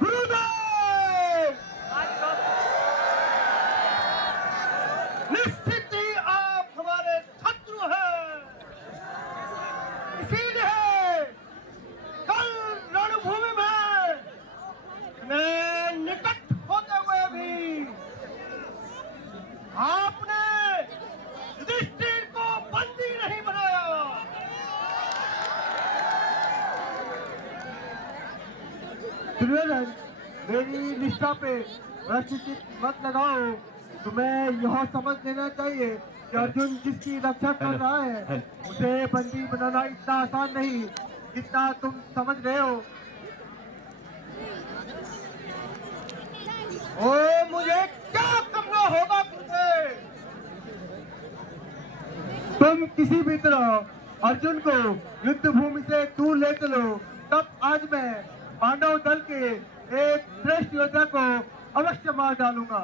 गुरुदेव, निश्चित ही आप हमारे शत्रु हैं, इसीलिए कल रणभूमि में मैं निकट होते हुए भी आपने युधिष्ठिर को बंदी नहीं बनाया। दुर्योधन, मेरी निष्ठा पे प्रश्न मत लगाओ। तुम्हें यह समझ लेना चाहिए कि अर्जुन जिसकी रक्षा कर रहा है उसे बंदी बनाना इतना आसान नहीं जितना तुम समझ रहे हो। ओ मुझे क्या करना होगा गुरुदेव? तुम किसी भी तरह अर्जुन को युद्ध भूमि से दूर ले चलो, तब आज मैं पांडव दल के एक श्रेष्ठ योद्धा को अवश्य मार डालूंगा।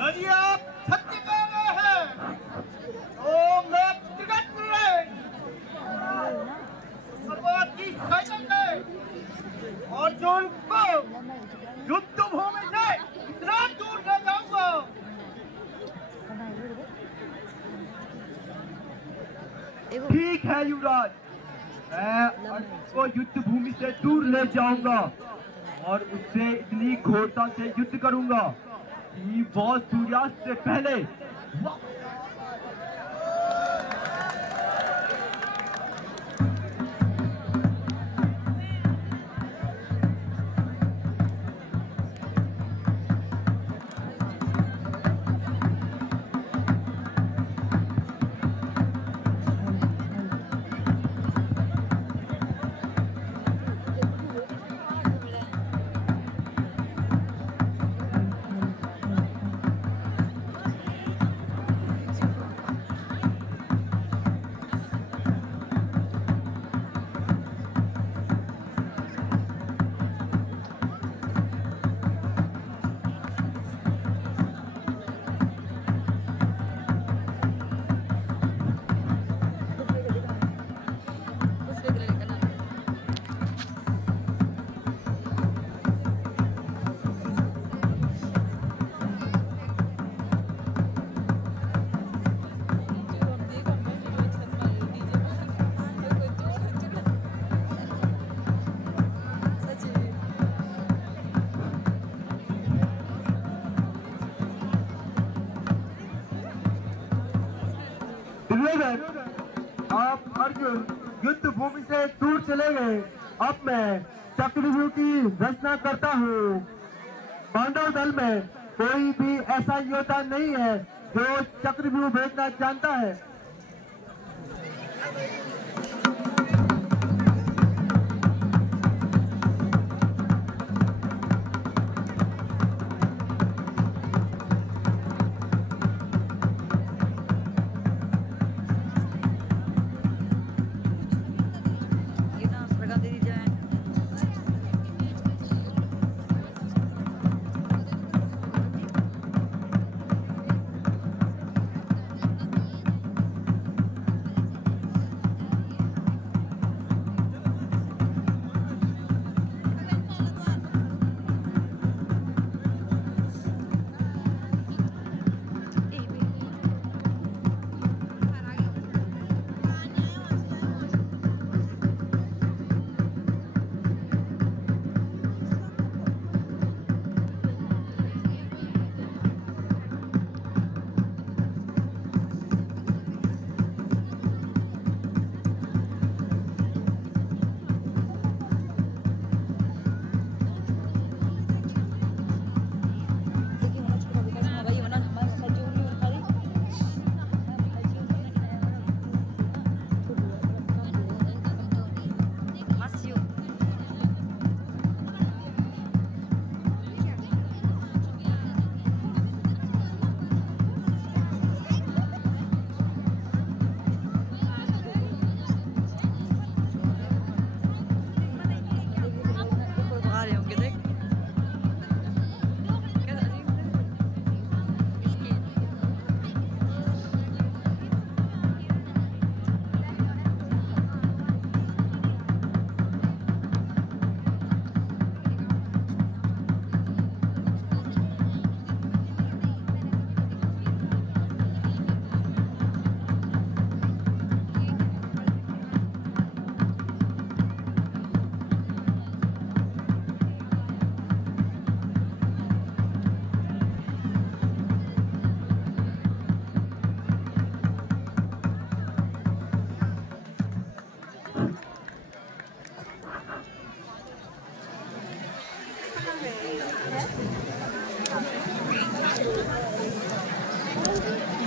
यदि आप सत्य कह रहे हैं तो मैं टिकट की साइकिल से अर्जुन को युद्ध भूमि से इतना दूर ले जाऊंगा। ठीक है युवराज, मैं अर्जुन को युद्ध भूमि से दूर ले जाऊंगा और उससे इतनी घोरता से युद्ध करूंगा कि वो सूर्यास्त से पहले आप अर्जुन युद्ध भूमि से दूर चले गए। अब मैं चक्रव्यूह की रचना करता हूँ। पांडव दल में कोई भी ऐसा योद्धा नहीं है जो चक्रव्यूह भेजना जानता है।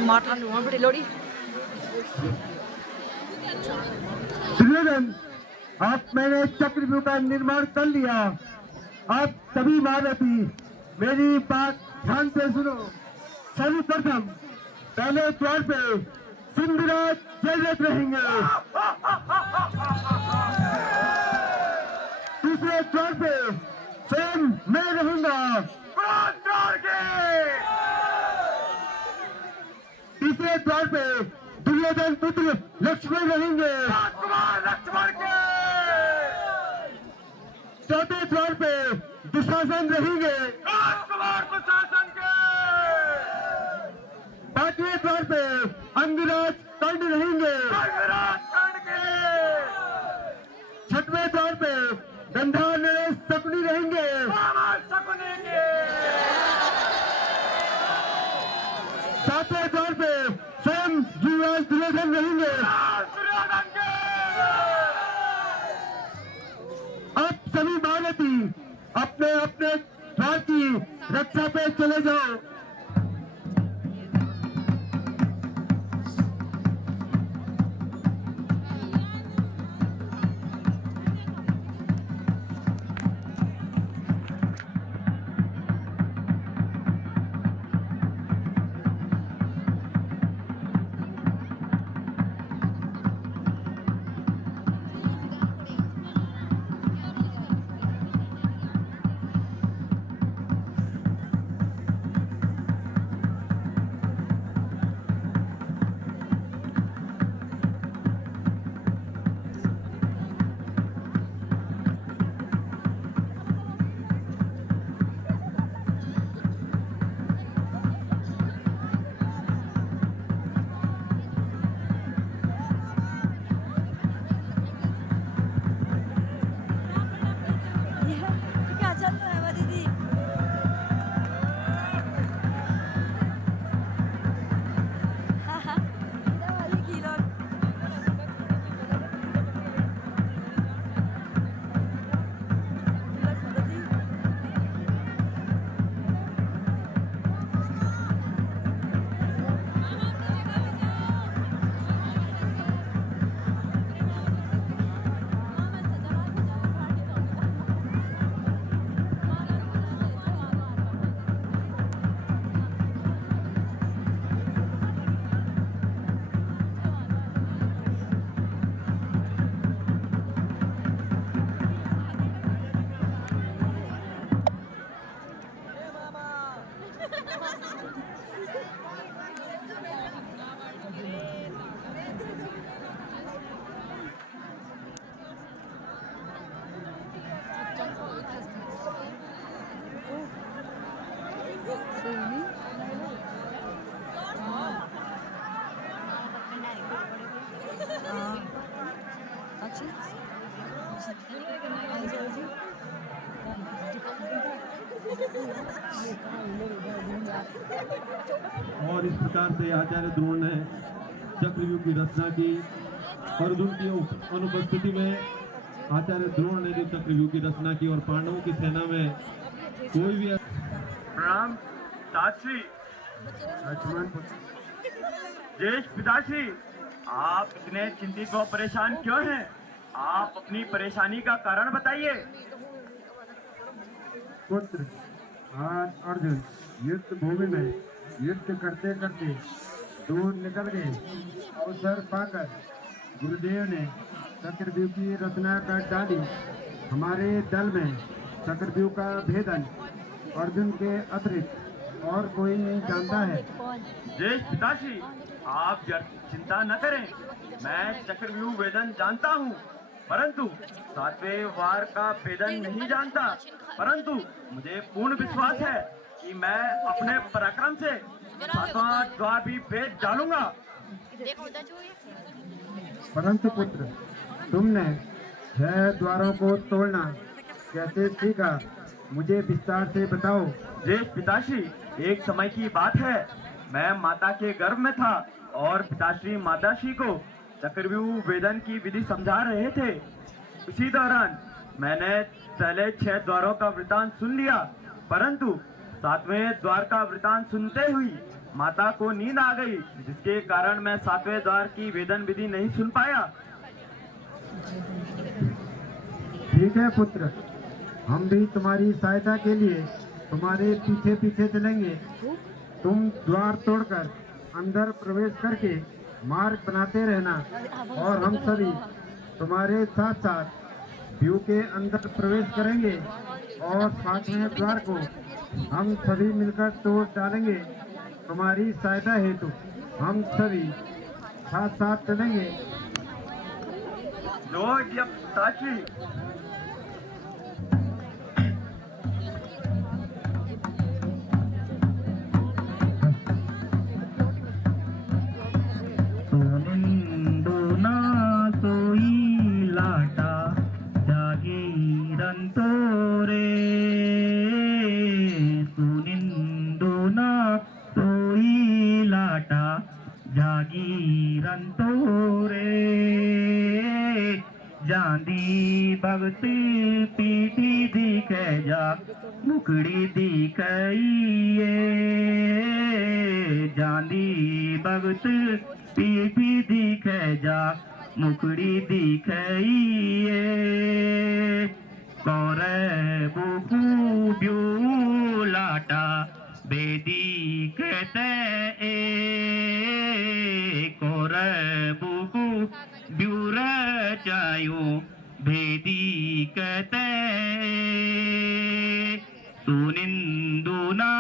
माठा लूंगा बड़ी लोड़ी। दुर्योधन, अब मैंने चक्रव्यूह का निर्माण कर लिया। अब सभी महारथी मेरी बात ध्यान से सुनो। सर्वप्रथम पहले द्वार पे सिंधुराज जयरथ रहेंगे। दूसरे द्वार पे स्वयं मैं रहूंगा। तीसरे द्वार पे दुर्योधन पुत्र लक्ष्मण रहेंगे। लक्ष्मण के चौथे द्वार पे दुशासन रहेंगे। दुशासन के पांचवें द्वार पे अंगराज कर्ण रहेंगे। कर्ण के छठवें द्वार पे गंधार नरेश शकुनी रहेंगे। शकुनी के सातवें द्वार पे स्वयं युवराज दुर्योधन रहेंगे। अब सभी महारथी अपने अपने द्वार की रक्षा पे चले जाओ। और इस प्रकार से आचार्य द्रोण ने चक्रव्यूह की रचना की। अर्जुन की अनुपस्थिति में आचार्य द्रोण ने जो चक्रव्यूह की रचना की और पांडवों की सेना में कोई भी प्रणाम पिताश्री। ज्येष्ठ पिताश्री, आप इतने चिंतित व परेशान क्यों हैं? आप अपनी परेशानी का कारण बताइए। पुत्र, आज अर्जुन युद्ध भूमि में युद्ध करते करते दूर निकल गए। अवसर पाकर गुरुदेव ने चक्रव्यूह की रचना कर डाली। हमारे दल में चक्रव्यूह का भेदन अर्जुन के अतिरिक्त और कोई नहीं जानता है। ज्येष्ठ पिताश्री, आप चिंता न करें, मैं चक्रव्यूह भेदन जानता हूँ, परंतु सातवें वार का भेदन नहीं जानता। परंतु मुझे पूर्ण विश्वास है कि मैं अपने पराक्रम से सातवां द्वार भी भेद डालूंगा। परंतु पुत्र, तुमने 6 द्वारों को तोड़ना कैसे सीखा? मुझे विस्तार से बताओ। ज्येष्ठ पिताश्री, एक समय की बात है, मैं माता के गर्भ में था और पिताश्री माताश्री को चक्रव्यूह भेदन की विधि समझा रहे थे। इसी दौरान मैंने पहले 6 द्वारों का वृतांत सुन लिया, परंतु 7वें द्वार का वृतांत सुनते हुई माता को नींद आ गई, जिसके कारण मैं 7वें द्वार की वेदन विधि नहीं सुन पाया। ठीक है पुत्र, हम भी तुम्हारी सहायता के लिए तुम्हारे पीछे पीछे चलेंगे। तुम द्वार तोड़कर अंदर प्रवेश करके मार्ग बनाते रहना और हम सभी तुम्हारे साथ साथ व्यू के अंदर प्रवेश करेंगे और 7वें द्वार को हम सभी मिलकर तोड़ डालेंगे। तुम्हारी सहायता हेतु हम सभी साथ साथ चलेंगे। योग्य पिताश्री, सोनिंदुना सोई लाटा जागीरंतो रे, सोनिंदुना सोई लाटा जागीरंतो रे, जांदी भगत पीठी दिखे जा मुखड़ी दिखइए, जांदी भगत पीठी दिखे जा मुखड़ी दिखइए, कौरे बुकू ब्यू लाटा बेदी कहते ए, कौरे बुकू ब्यूर चायो भेदी कहते, सुनिंदुना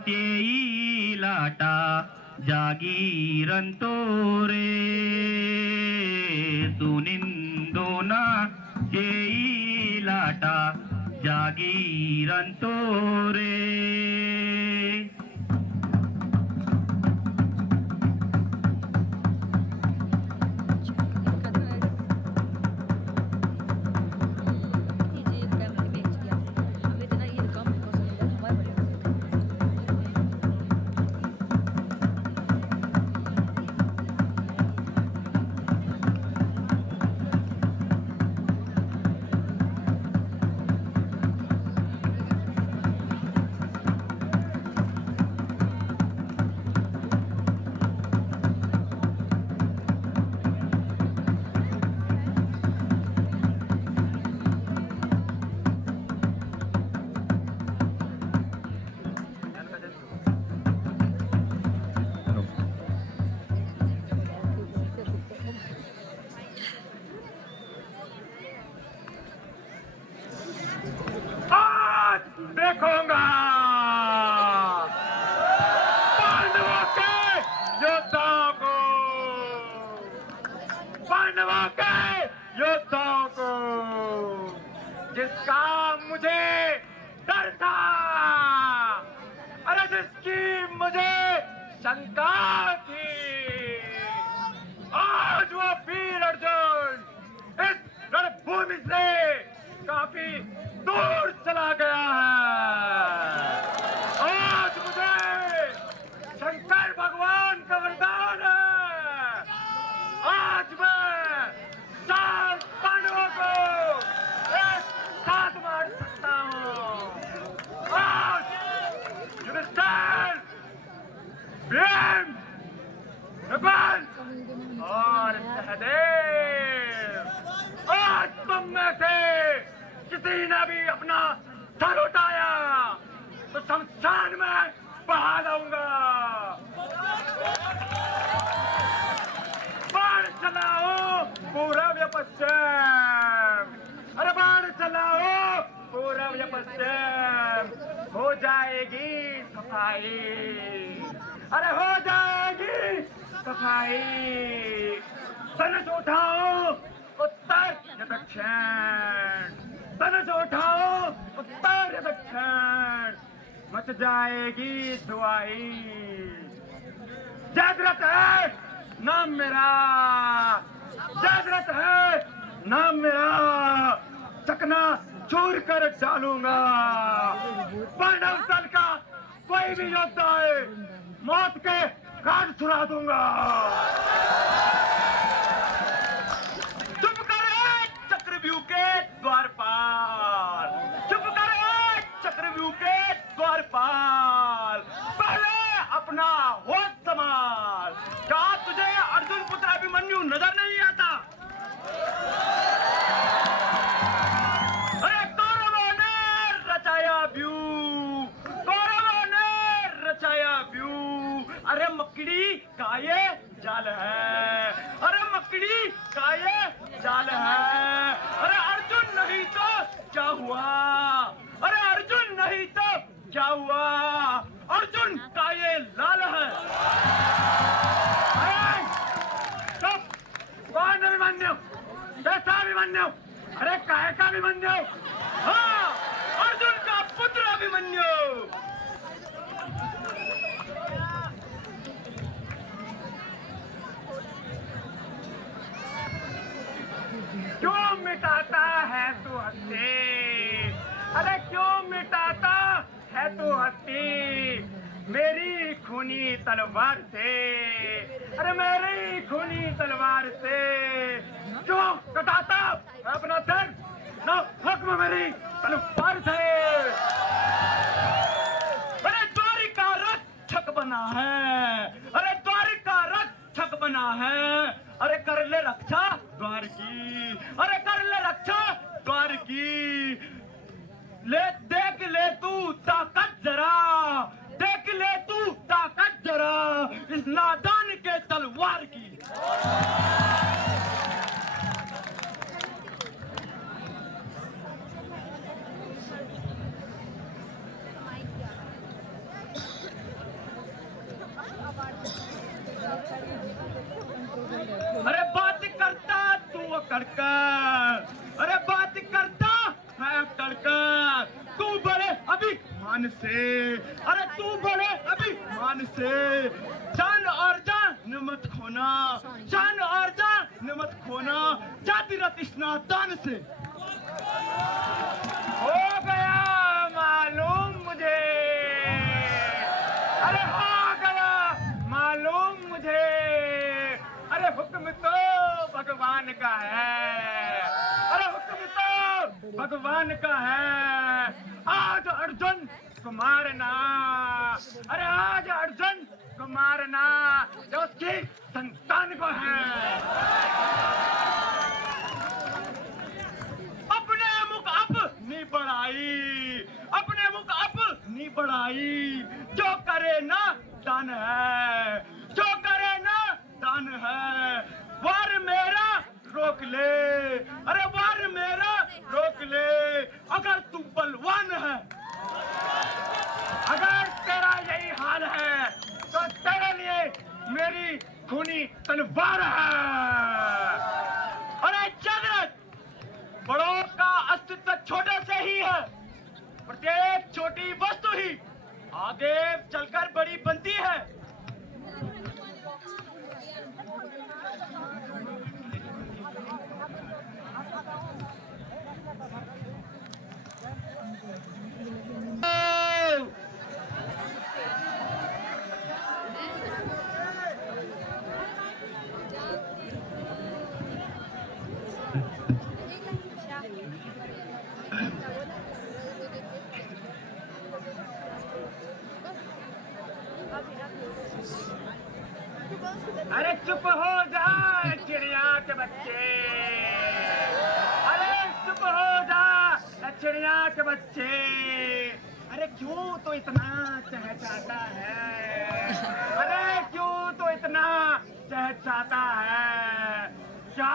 सेई लाटा जागीरंतो रे, सुनिंदुना सेई लाटा जागीरंतो रे। देखूंगा पांडवों के योद्धाओं को, पांडवों के योद्धाओं को, जिसका मुझे डर था, अरे जिसकी मुझे शंका थी, आज वो वीर अर्जुन इस रणभूमि से काफी दूर चला गया है। आज मुझे शंकर भगवान का वरदान है, आज मैं 4 पांडवों को एक साथ मार सकता हूँ। आज युधिष्ठिर, भीम, नकुल और सहदेव, आज तुम में से किसी ने भी अपना सर उठाया तो शमशान में बहा दूंगा। बाण चलाओ पूरब या पश्चिम, अरे बाण चलाओ पूरब या पश्चिम, हो जाएगी सफाई, अरे हो जाएगी सफाई। धनुष उठाओ उत्तर या दक्षिण, धनुष उठाओ उत्तर या दक्षिण, मच जाएगी धुआई। जागृत है नाम मेरा, जागृत है नाम मेरा, चकना चूर कर डालूंगा। पांडव दल का कोई भी योद्धा है, मौत के घाट छुड़ा दूंगा। चुप करे चक्रव्यूह के द्वारपाल, चुप करे चक्रव्यूह के द्वारपाल, पहले अपना हुआ? अरे अर्जुन नहीं तो क्या हुआ? अर्जुन का ये लाल है। अरे चुप! कौन अभिमन्यु? कैसा अभिमन्यु? अरे काहे का अभिमन्यु? हाँ, अर्जुन का पुत्र अभिमन्यु। क्यों मिटाता है तू हस्ती? अरे क्यों मिटाता है तू हस्ती मेरी खूनी तलवार से? अरे मेरी खूनी तलवार से क्यों कटाता अपना सर? ना हुक्म मेरी तलवार से। अरे द्वारिका रक्षक बना है, अरे द्वारिका रक्षक बना है। अरे कर ले रक्षा द्वार की, अरे कर ले रक्षा द्वार की। ले देख ले तू ताकत जरा, देख ले तू ताकत जरा इस नादान के तलवार की। अरे बात करता तू कड़कर, अरे बात करता है कड़कर। तू बड़े अभिमान से, अरे तू बड़े अभिमान से जान और जान मत खोना, जान और जान मत खोना जाति रतिष्णा दान से। हो गया मालूम मुझे, अरे हो गया मालूम मुझे। अरे हुक्म तो भगवान का है, अरे हुक्म तो भगवान का है। आज अर्जुन को मारना, अरे आज अर्जुन को मारना जो उसकी संतान को है। अपने मुख अपनी बड़ाई, अपने मुख अपनी बड़ाई जो करे ना दान है, जो करे ना दान है। वार मेरा रोक ले, अरे वार मेरा रोक ले अगर तू बलवान है। अगर तेरा यही हाल है तो तेरे लिए मेरी खूनी तलवार है। अरे जगत बड़ों का अस्तित्व छोटे से ही है, प्रत्येक छोटी वस्तु ही आगे चलकर बड़ी बनती है। अरे चुप हो जा चिड़िया के बच्चे, अरे चुप हो जा चिड़िया के बच्चे। अरे क्यों तो इतना चहचहाता है, अरे क्यों तो इतना चहचहाता है? क्या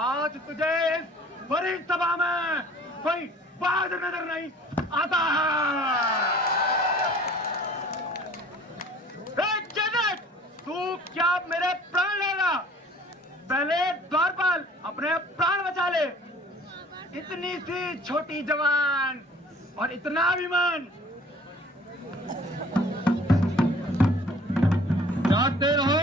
आज तुझे इस बड़ी सभा में कोई बात नजर नहीं आता है? तू क्या मेरे प्राण लेगा? पहले द्वारपाल अपने प्राण बचा ले। इतनी सी छोटी जवान और इतना अभिमान। जाते रहो,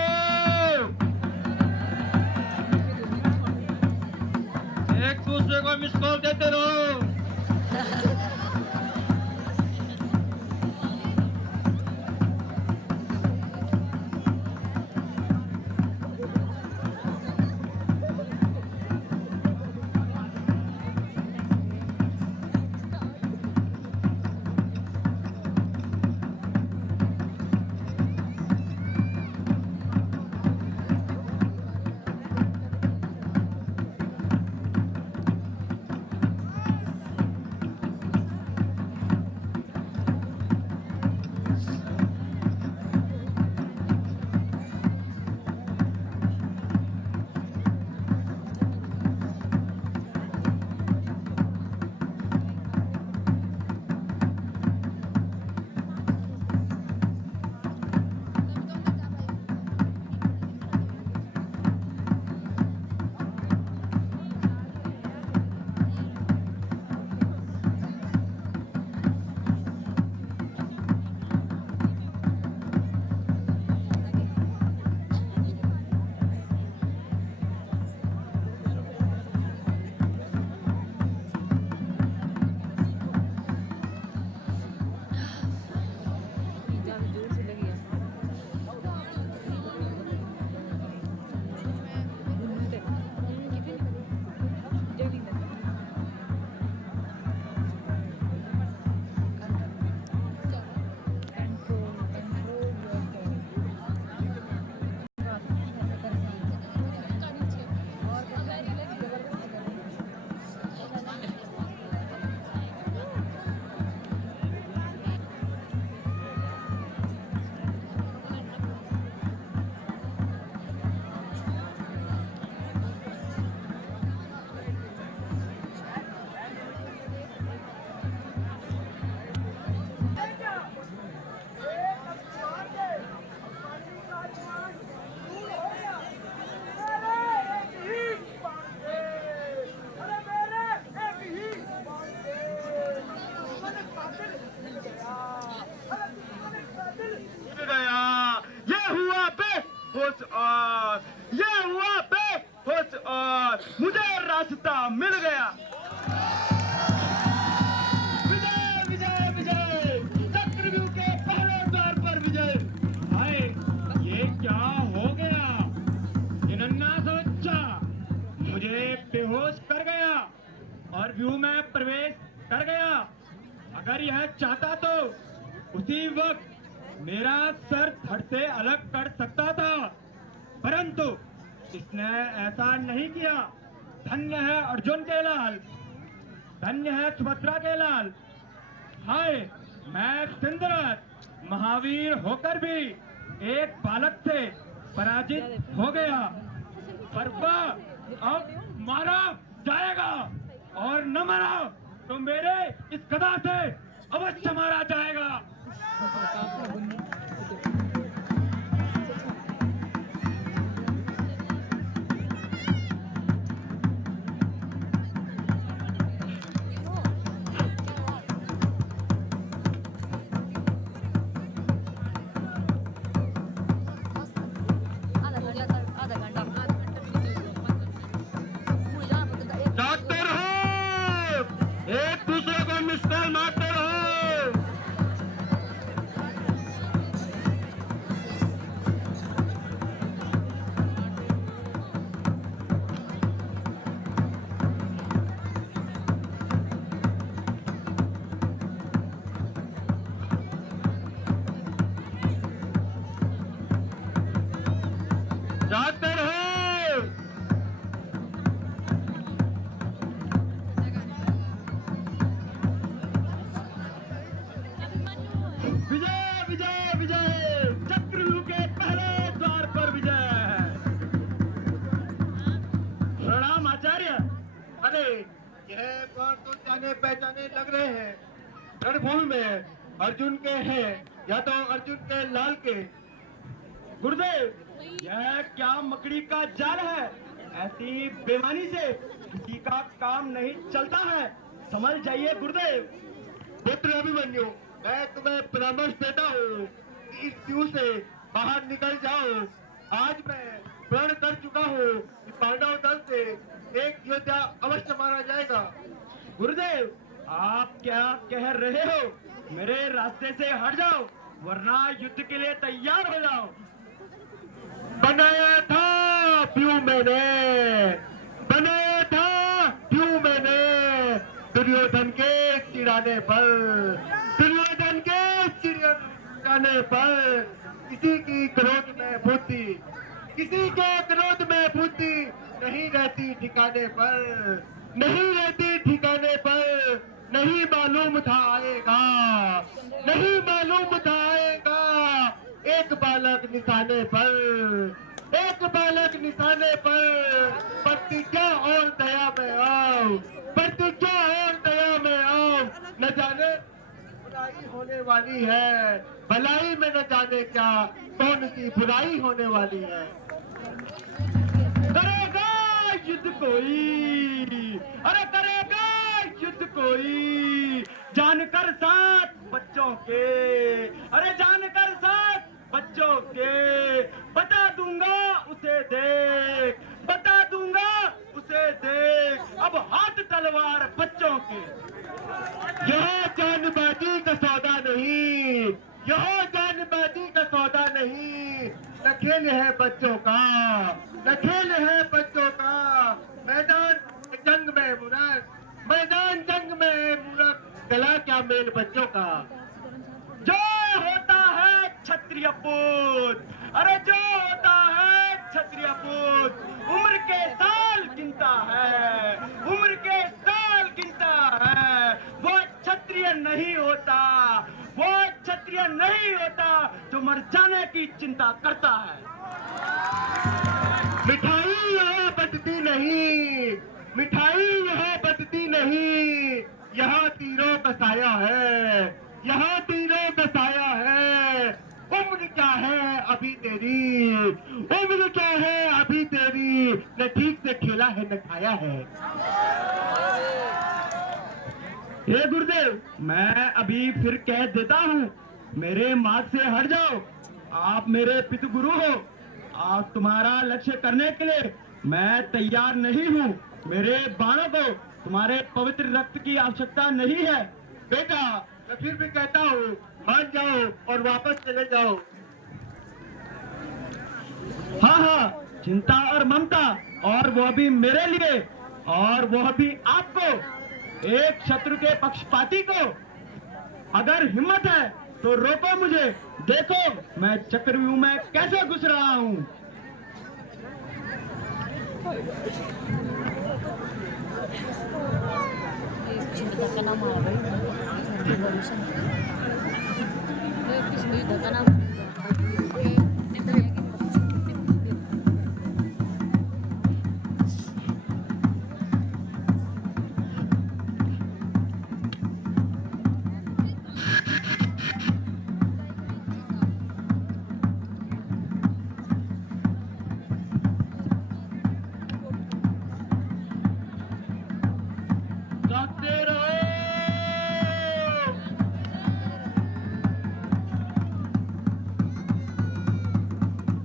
एक दूसरे को मिस कॉल देते रहो। व्यूह में प्रवेश कर गया। अगर यह चाहता तो उसी वक्त मेरा सर धड़ से अलग कर सकता था, परंतु इसने ऐसा नहीं किया। धन्य है अर्जुन के लाल, धन्य है सुभद्रा के लाल। हाय, मैं सिंधराज महावीर होकर भी एक बालक से पराजित हो गया, पर वह अब मारा जाएगा, और न मारा तो मेरे इस गदा से अवश्य मारा जाएगा। डांटते रहो, एक दूसरे को मिसकॉल मारते रहो। डांटते रहो। विजय विजय विजय, चक्रव्यूह के पहले द्वार पर विजय। प्रणाम आचार्य। अरे यह द्वार तो जाने पहचाने लग रहे हैं। रणभूमि में अर्जुन के हैं या तो अर्जुन के लाल के। गुरुदेव, यह क्या मकड़ी का जाल है? ऐसी बेईमानी से किसी का काम नहीं चलता है, समझ जाइए गुरुदेव। पुत्र अभिमन्यु, मैं तुम्हें परामर्श देता हूँ कि इस व्यू से बाहर निकल जाओ। आज मैं प्रण कर चुका हूँ कि पांडव दल से एक योद्धा अवश्य मारा जाएगा। गुरुदेव, आप क्या कह रहे हो? मेरे रास्ते से हट जाओ, वरना युद्ध के लिए तैयार हो जाओ। बनाया था व्यू मैंने, बनाया था व्यू मैंने, दुर्योधन के चिढ़ाने पर, दुर्योधन के चिढ़ाने पर। किसी की क्रोध में बुद्धि, किसी के क्रोध में बुद्धि नहीं रहती ठिकाने पर, नहीं रहती ठिकाने पर। नहीं मालूम था आएगा, नहीं मालूम था आएगा। एक बालक निशाने पर, एक बालक निशाने पर। प्रतिज्ञा और दया में आओ, प्रतिज्ञा और दया में आओ। न जाने बुराई होने वाली है, भलाई में न जाने क्या कौन सी बुराई होने वाली है। करेगा युद्ध कोई, अरे करेगा युद्ध कोई, जानकर साथ बच्चों के, अरे जानकर साथ बच्चों के। बता दूंगा उसे देख, बता दूंगा उसे देख, अब हाथ तलवार बच्चों के। यह जानबाजी का सौदा नहीं, यह जानबाजी का सौदा नहीं। न खेल है बच्चों का, न खेल है बच्चों का। मैदान जंग में मूर्ख, मैदान जंग में मूर्ख, गला क्या मेल बच्चों का। जो होता है क्षत्रिय पुत्र, अरे जो होता है क्षत्रिय पुत्र, उम्र के साल गिनता है, उम्र के साल गिनता है। वो क्षत्रिय नहीं होता, वो क्षत्रिय नहीं होता जो मर जाने की चिंता करता है। मिठाई यहाँ बचती नहीं, मिठाई यहाँ बचती नहीं। यहाँ तीरों का साया है, यहाँ तीरों का साया है। उम्र क्या है अभी तेरी, उम्र क्या है अभी तेरी। न ठीक से खेला है न खाया है। हे गुरुदेव, मैं अभी फिर कह देता हूँ, मेरे मार्ग से हट जाओ। आप मेरे पितृ गुरु हो, आप तुम्हारा लक्ष्य करने के लिए मैं तैयार नहीं हूँ। मेरे बाणों को तुम्हारे पवित्र रक्त की आवश्यकता नहीं है। बेटा, मैं फिर भी कहता हूँ, मान जाओ और वापस चले जाओ। हाँ हाँ, चिंता और ममता, और वह भी मेरे लिए, और वह भी आपको। एक शत्रु के पक्षपाती को। अगर हिम्मत है तो रोको मुझे, देखो मैं चक्रव्यूह में कैसे घुस रहा हूं। Ceritakan nama apa itu? Barusan. Ceritakan nama. Oke, tembak lagi. जागते रहो।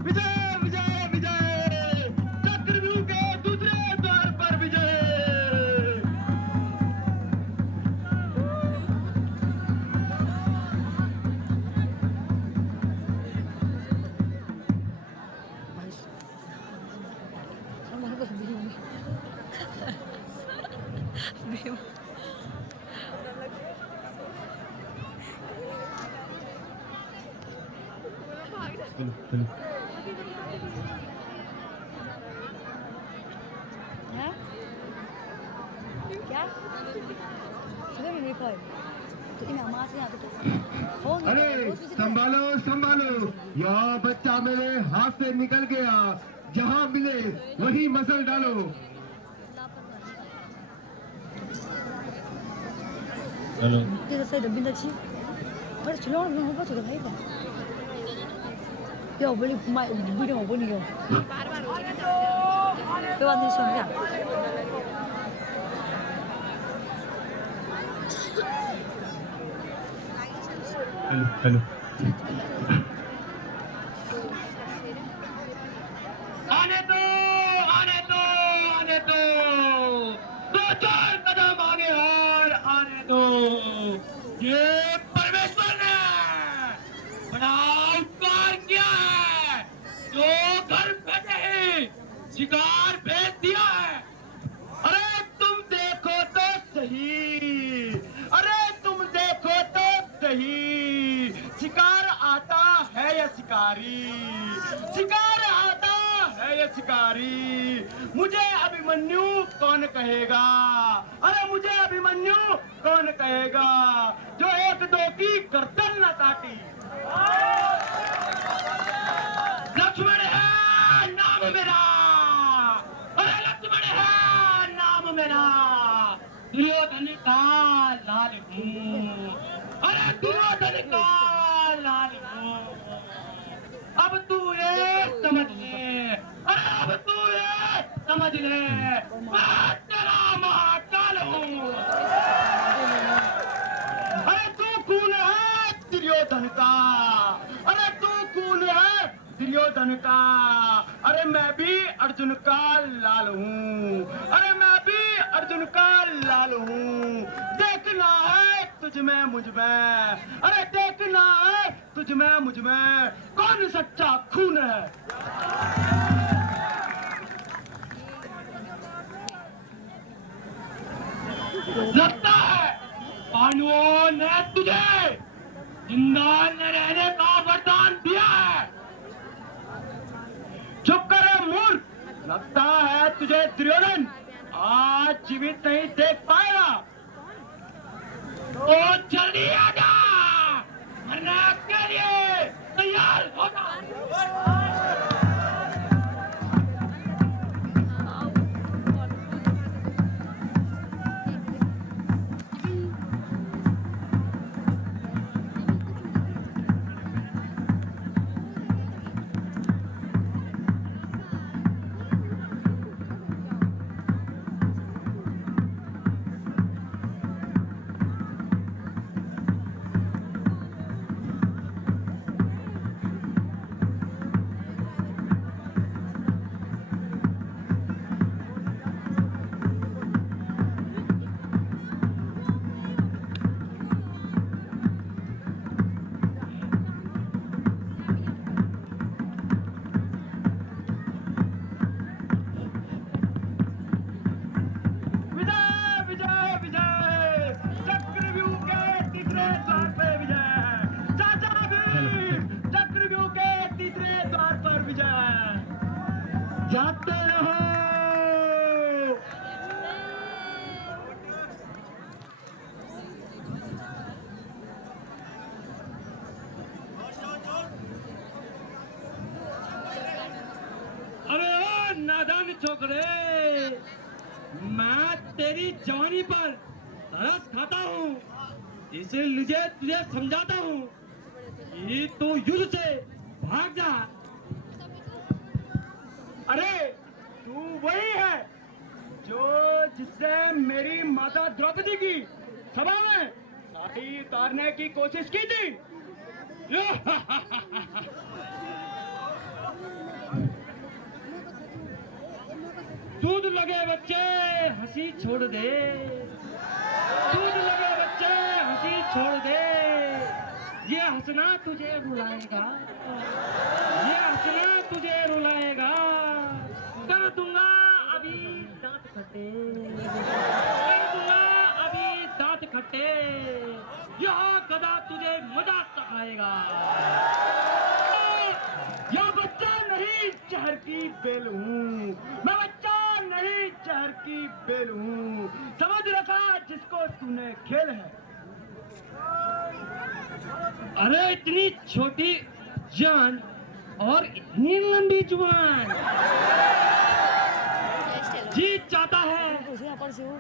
विजय विजय विजय, चक्रव्यूह के दूसरे द्वार पर विजय। Sama aku bingung. Bingung. Hah? क्या? सुबह में नहीं पाए। तो इन आमाज से आते तो फोन अरे संभालो संभालो, यह बच्चा मेरे हाथ से निकल गया। जहाँ मिले वही मसल डालो। Hello Kita saya dah bina sih. Baru celor nak apa tu dah baik. Yo beli mai bina apa ni yo? Kau ada ni semua. Hello hello आने दो, आने दो, आने दो। दो चार कदम आगे और आने दो। ये परमेश्वर ने बड़ा उपकार किया है, जो घर भेजे ही शिकार भेज दिया है। अरे तुम देखो तो सही, अरे तुम देखो तो सही, शिकार आता है या शिकारी, शिकार आता है या शिकारी। मुझे अभिमन्यु कौन कहेगा, अरे मुझे अभिमन्यु कौन कहेगा, जो एक दो की गर्दन न काटी। लक्ष्मण है नाम मेरा, अरे लक्ष्मण है नाम मेरा, दुर्योधन का लाल हूँ, अरे दुर्योधन का लाल हूँ। अब तू ये समझ ले, अरे अब तू ये समझ ले, मैं तेरा महाकाल हूँ। अरे तू कौन है दुर्योधन का, अरे तू कौन है दुर्योधन का, अरे मैं भी अर्जुन का लाल हूँ, अरे मैं भी अर्जुन का लाल हूँ। देखना है तुझ में मुझ में, अरे देखना है तुझ में मुझ में, कौन सच्चा खून है। लगता है पांडवों ने तुझे जिंदा न रहने का वरदान दिया है। चुप करे मूर्ख, लगता है तुझे दुर्योधन आज जीवित नहीं देख पाएगा, तो जल्दी आजा, मरने के लिए तैयार हो जा। छोकरे, मैं तेरी जवानी पर तरस खाता हूँ, इसलिए तुझे समझाता हूँ कि तू युद्ध से भाग जा। अरे तू वही है जो जिसने मेरी माता द्रौपदी की सभा में साड़ी उतारने की कोशिश की थी। दूध लगे बच्चे हंसी छोड़ दे, दूध लगे बच्चे हंसी छोड़ दे, ये हंसना तुझे रुलाएगा, ये हंसना तुझे रुलाएगा, कर दूंगा अभी दांत खट्टे, कर दूंगा अभी दांत खट्टे, यह गधा तुझे मजा सिखाएगा। यह बच्चा नहीं शहर की बेल हूँ, मैं बच्चा नहीं शहर की बेल हूँ, समझ रखा जिसको तूने खेल है। अरे इतनी छोटी जान और इतनी लंबी जुबान, जी चाहता है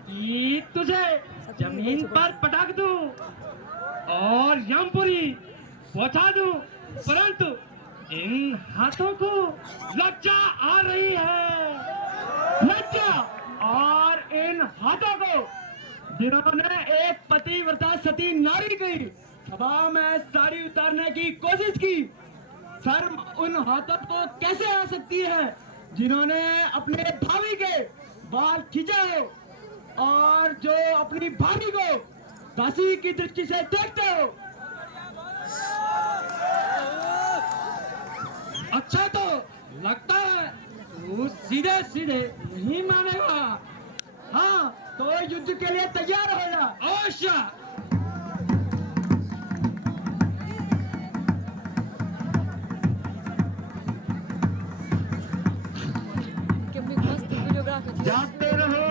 कि तुझे जमीन पर पटक दूं और यमपुरी पहुंचा दूं, परंतु इन हाथों को लज्जा आ रही है, लज्जा। और इन हाथों को जिन्होंने एक पतिव्रता सती नारी की सभा में साड़ी उतारने की कोशिश की, शर्म उन हाथों को कैसे आ सकती है जिन्होंने अपने भाभी के बाल खींचे हो और जो अपनी भाभी को दासी की दृष्टि से देखते हो। अच्छा तो लगता है तू सीधे सीधे नहीं मानेगा। हाँ तो युद्ध के लिए तैयार हो जा। अवश्य। जागते रहो।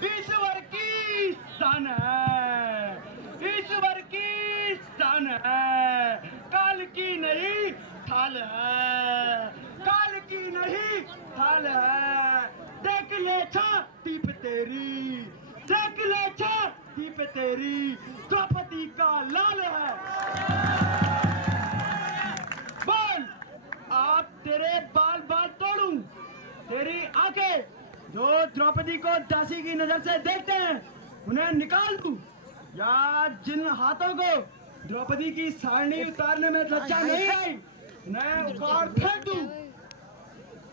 ईश्वर की शान है, ईश्वर की शान है, काल की नहीं थाल है, काल की नहीं थाल है। देख ले छाती पे तेरी, देख ले छाती पे तेरी, द्रौपदी का लाल है। बोल, आप तेरे बाल बाल तोड़ूं, तेरी आंखें जो द्रौपदी को दासी की नजर से देखते हैं उन्हें निकाल दूं, या जिन हाथों को द्रौपदी की साड़ी उतारने में लज्जा नहीं आई उन्हें उखाड़ फेंक दूं।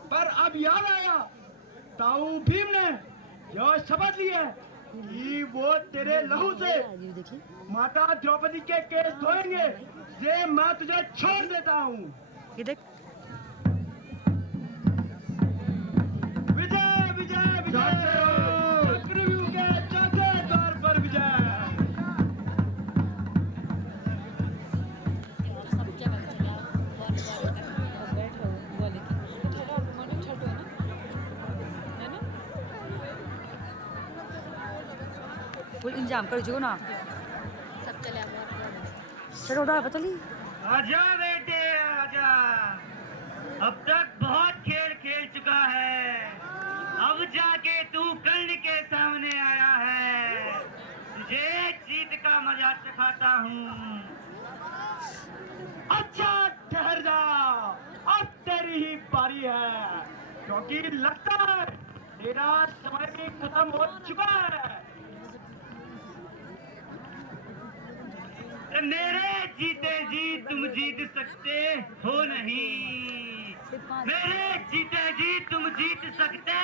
पर अब याद आया, ताऊ भीम ने जो शपथ ली है कि वो तेरे लहू से माता द्रौपदी के केस धोएंगे, ये मैं तुझे छोड़ देता हूँ। ये देख विजय विजय विजय, चक्रव्यूह के चौथे द्वार पर विजय। सब क्या बैठ बैठ वो लेकिन थोड़ा मॉर्निंग छठो है ना फुल इंजाम कर जो ना सब चले चलो उधर पता नहीं। आजा बेटे आजा, अब तक बहुत खेल खेल चुका है, अब जाके तू कर्ण के सामने आया है, तुझे जीत का मजा चखाता हूँ। अच्छा ठहर जा, अब तेरी ही बारी है, क्योंकि लगता है तेरा समय भी खत्म हो चुका है। मेरे जीते जी तुम जीत सकते हो नहीं, मेरे जीते जी तुम जीत सकते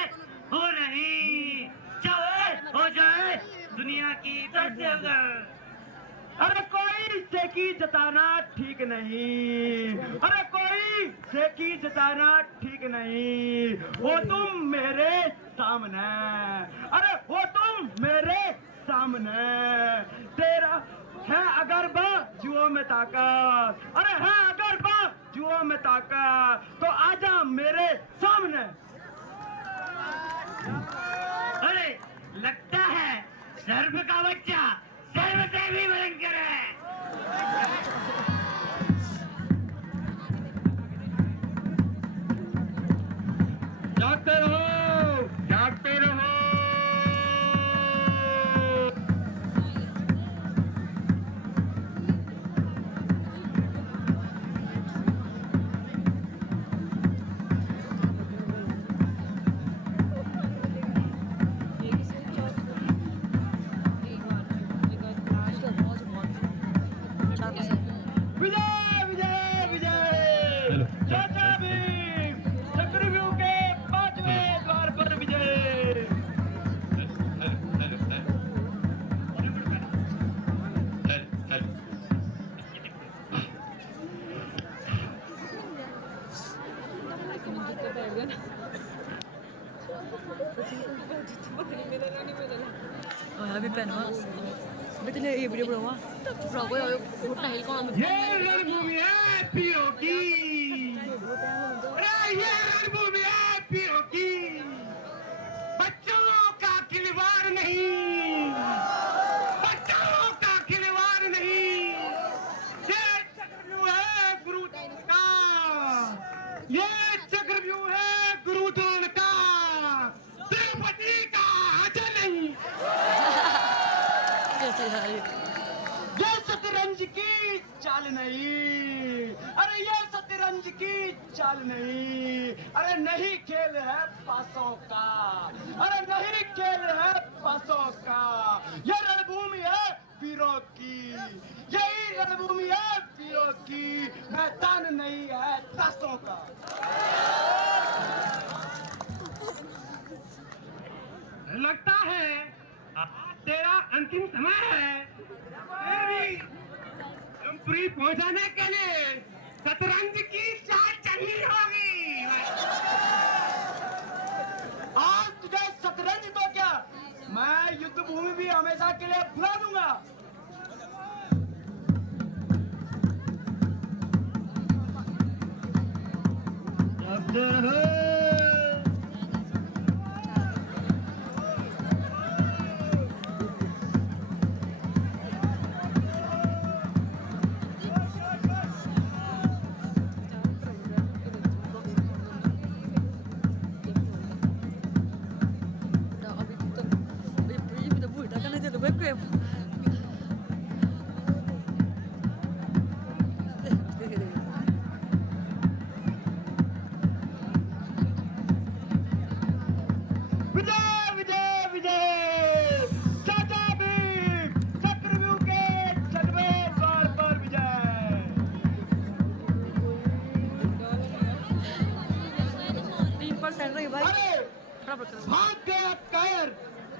हो नहीं, चाहे हो जाए दुनिया की 10 जगह। अरे कोई सेकी जताना ठीक नहीं, अरे कोई सेकी जताना ठीक नहीं, वो तुम मेरे सामने, अरे वो तुम मेरे सामने, तेरा है अगर बाजुओं में ताकत, अरे है अगर बाजुओं में ताकत, तो आजा मेरे सामने। अरे लगता है सर्व का बच्चा सर्व से भी भयंकर है। जागते रहो, जागते रहो। विजय विजय विजय, चाचा भीम चक्रव्यूह के 5वें द्वार पर विजय। अभी पहनवा बेटे ये वीडियो बनावा ब्लॉग है फुटना हिल कौन ये रणभूमि है पीओ की, अरे ये रणभूमि है पीओ की, बच्चों का खिलवाड़ नहीं, बच्चों का खिलवाड़ नहीं, ये चक्रव्यूह है गुरुद्रोण का, ये चक्रव्यूह है गुरुद्रोण का, द्रौपदी का आजा नहीं। ये शतरंज की चाल नहीं, अरे ये शतरंज की चाल नहीं, अरे नहीं खेल है पासों का, अरे नहीं खेल है पासों का, ये रणभूमि है वीरों की, यही रणभूमि है वीरों की, मैदान नहीं है ताशों का। लगता है तेरा अंतिम समय है, जमपुरी पहुंचाने के लिए शतरंज की चाल चलनी होगी। आज तुझे शतरंज तो क्या, मैं युद्ध भूमि भी हमेशा के लिए भुला दूंगा। विजय विजय विजय, चाचा भीम चक्रव्यूह के 6वें द्वार पर विजय। 3% रही भाई अरे भाग गया कायर,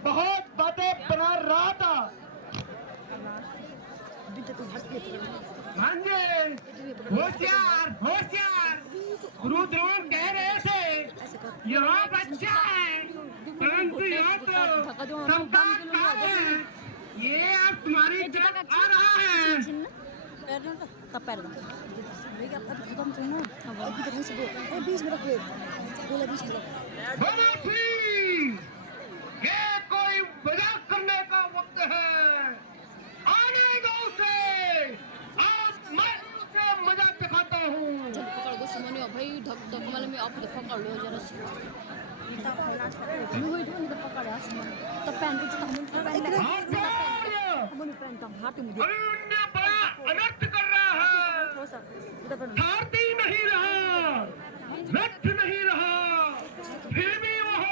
बहुत बातें बना रहा था। भांजे होशियार होशियार, गुरुद्रोण कह रहे थे यहाँ बच्चा है, परंतु यहाँ तो सबका काम है, ये अब तुम्हारी तरफ आ रहा है। तब पैर भैया अब खत्म थे ना, अभी तक नहीं से बोल बीच में रखो, बोला बीच में रखो। बनोसी, ये कोई मजाक करने का वक्त है, आने दो उसे, आज मैं उसे मजाक दिखाता हूँ। जब पकड़ दो सुमनियो भाई धक धक वाले में आप पकड़ लो जरा से मैं वही तो पकड़ा तब पहन के हम पहन तब हाथ में दे अरुण्य बड़ा अनर्थ कर रहा है, थोड़ा सा उधर पर भारती नहीं रहा, व्यर्थ नहीं रहा, फिर भी वह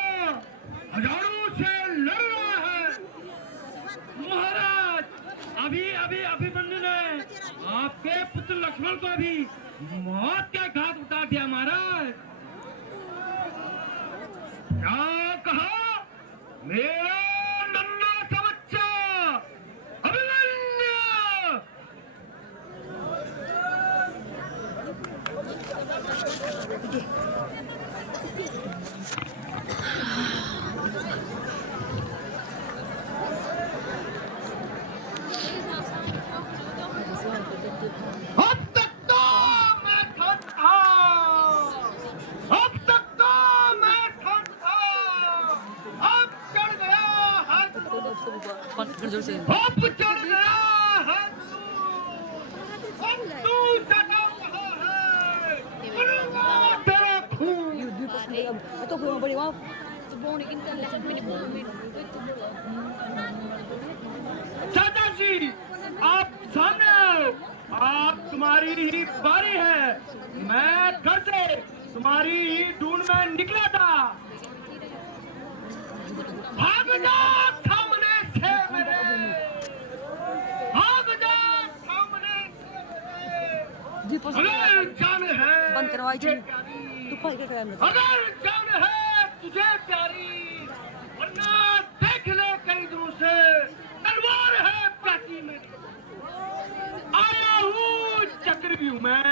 हजारों से लड़ रहा है। महाराज, अभी अभी अभिमन्यु ने आपके पुत्र लक्ष्मण को भी मौत के घाट उतार दिया। महाराज क्या कहा, मेरा नन्हा सा बच्चा अभिमन्यु कर जोर से अब चढ़ गया है तू सदा कहाँ है करूँगा तेरा खून यू दु pas dia atau boleh boleh wow bom ni kita lihat mini bom चाचा जी आप सामने आओ आप तुम्हारी ही बारी है मैं घर से तुम्हारी ही ढूंढ में निकला था भाग जा सामने से मेरे भाग जा सामने से dia pas अगर जान है बंद करवाई तुझे थी। प्यारी, tu kau ikut kan अगर जान है तुझे प्यारी वरना देख ले कई दिनों से तलवार है प्यासी में आया हूँ चक्रव्यूह में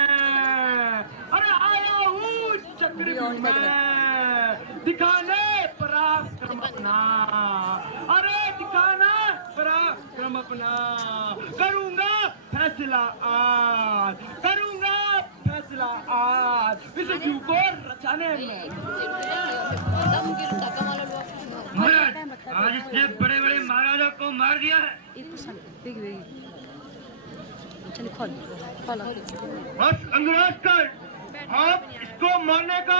अरे आया हूँ चक्रव्यूह में दिखाने पराक्रम अपना अरे दिखाना पराक्रम अपना करूँगा फैसला आज करूँगा फैसला आज विश्वव्यूह को रचाने में महाराज आज इसने बड़े बड़े महाराजा को मार दिया है itu sangat begi चल खोल खोल बस अंग्रेज कर आप इसको मारने का